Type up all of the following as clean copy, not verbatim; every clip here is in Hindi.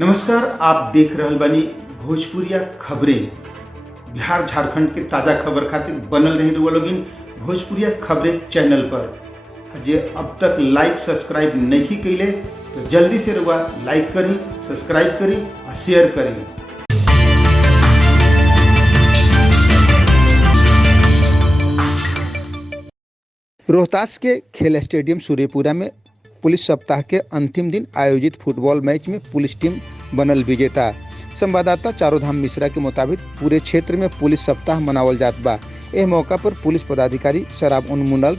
नमस्कार, आप देख रहल बानी भोजपुरिया खबरें। बिहार झारखंड के ताज़ा खबर खातिर बनल रही रउआ लोगिन भोजपुरिया खबरें चैनल पर। जे अब तक लाइक सब्सक्राइब नहीं कइले तो जल्दी से रउआ लाइक करी, सब्सक्राइब करी और शेयर करी। रोहतास के खेल स्टेडियम सूर्यपुरा में पुलिस सप्ताह के अंतिम दिन आयोजित फुटबॉल मैच में पुलिस टीम बनल विजेता। संवाददाता चारोधाम मिश्रा के मुताबिक पूरे क्षेत्र में पुलिस सप्ताह मनावल जात बा। एह मौका पर पुलिस पदाधिकारी शराब उन्मूलन,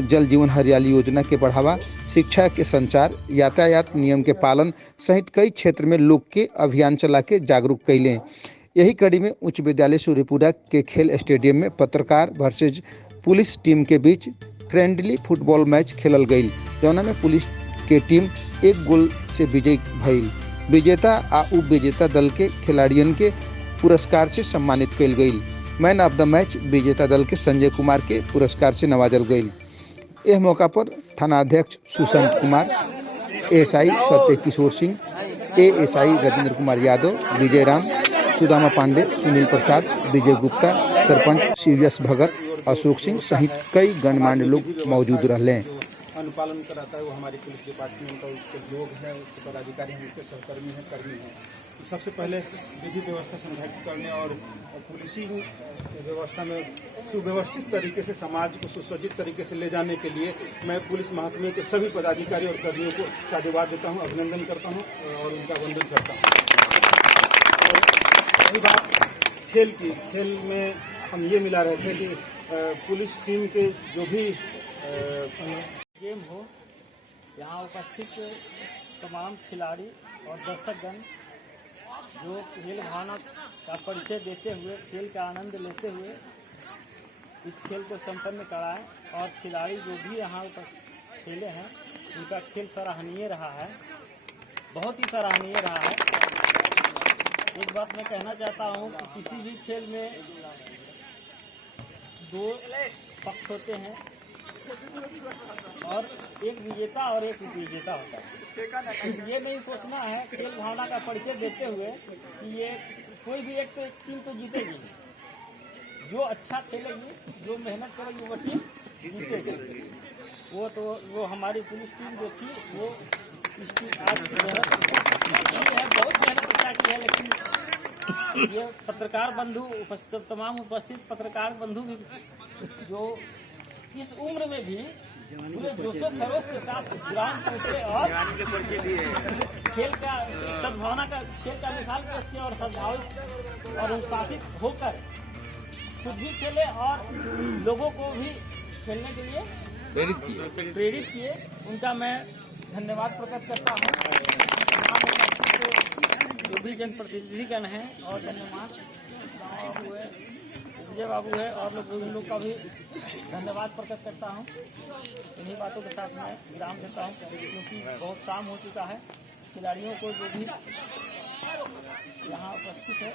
जल जीवन हरियाली योजना के बढ़ावा, शिक्षा के संचार, यातायात नियम के पालन सहित कई क्षेत्र में लोग के अभियान चला के जागरूक कैले। यही कड़ी में उच्च विद्यालय सूर्यपुरा के खेल स्टेडियम में पत्रकार वर्सेज पुलिस टीम के बीच फ्रेंडली फुटबॉल मैच खेलल गई, जौना में पुलिस के टीम 1 गोल से विजयी भइल। विजेता आ उप विजेता दल के खिलाड़ियन के पुरस्कार से सम्मानित कल गई। मैन ऑफ द मैच विजेता दल के संजय कुमार के पुरस्कार से नवाजल गई। यह मौका पर थानाध्यक्ष सुशांत कुमार, एएसआई सत्य किशोर सिंह, एएसआई राजेंद्र कुमार यादव, विजय राम, सुदामा पांडे, सुनील प्रसाद, विजय गुप्ता, सरपंच शिवयश भगत, अशोक सिंह सहित कई गणमान्य लोग मौजूद रहे। अनुपालन कराता है वो हमारी पुलिस डिपार्टमेंट का उसके लोग हैं, उसके पदाधिकारी हैं, उसके सहकर्मी हैं, कर्मी हैं। तो सबसे पहले विधि व्यवस्था संगठित करने और पुलिसिंग व्यवस्था में सुव्यवस्थित तरीके से समाज को सुसज्जित तरीके से ले जाने के लिए मैं पुलिस महकमे के सभी पदाधिकारी और कर्मियों को साधुवाद देता हूँ, अभिनंदन करता हूँ और उनका वंदन करता हूँ। और रही बात खेल की, खेल में हम ये मिला रहे थे कि पुलिस टीम के जो भी गेम हो, यहाँ उपस्थित तमाम खिलाड़ी और दर्शकगण जो खेल भावना का परिचय देते हुए, खेल का आनंद लेते हुए इस खेल को संपन्न कराएं और खिलाड़ी जो भी यहाँ उपस्थित खेले हैं उनका खेल सराहनीय रहा है, बहुत ही सराहनीय रहा है। एक बात मैं कहना चाहता हूँ कि किसी भी खेल में 2 पक्ष होते हैं और एक विजेता और एक विजेता होता है। ये नहीं सोचना है खेल भावना का परिचय देते हुए कि ये कोई भी एक टीम तो जीतेगी, जो अच्छा खेलेगी, जो मेहनत करेगी वो टीम जीतेगी। वो हमारी पुलिस टीम जो थी वो इसकी आज मेहनत है, बहुत मेहनत अच्छा की है। लेकिन ये पत्रकार बंधु तमाम उपस्थित पत्रकार बंधु भी जो इस उम्र में भी पूरे जोशो खरोश के साथ ग्राउंड पहुंचे और खेल का सद्भावना का खेल का मिसाल पेश किया और सद्भाव और अनुशासित होकर खुद भी खेले और लोगों को भी खेलने के लिए प्रेरित किए। उनका मैं धन्यवाद प्रकट करता हूँ। जो भी जनप्रतिनिधिगण हैं और धन्यवाद विजय बाबू है और उन लोग का भी धन्यवाद प्रकट करता हूँ। इन्हीं बातों के साथ मैं विराम देता हूँ क्योंकि बहुत शाम हो चुका है। खिलाड़ियों को जो भी यहाँ उपस्थित है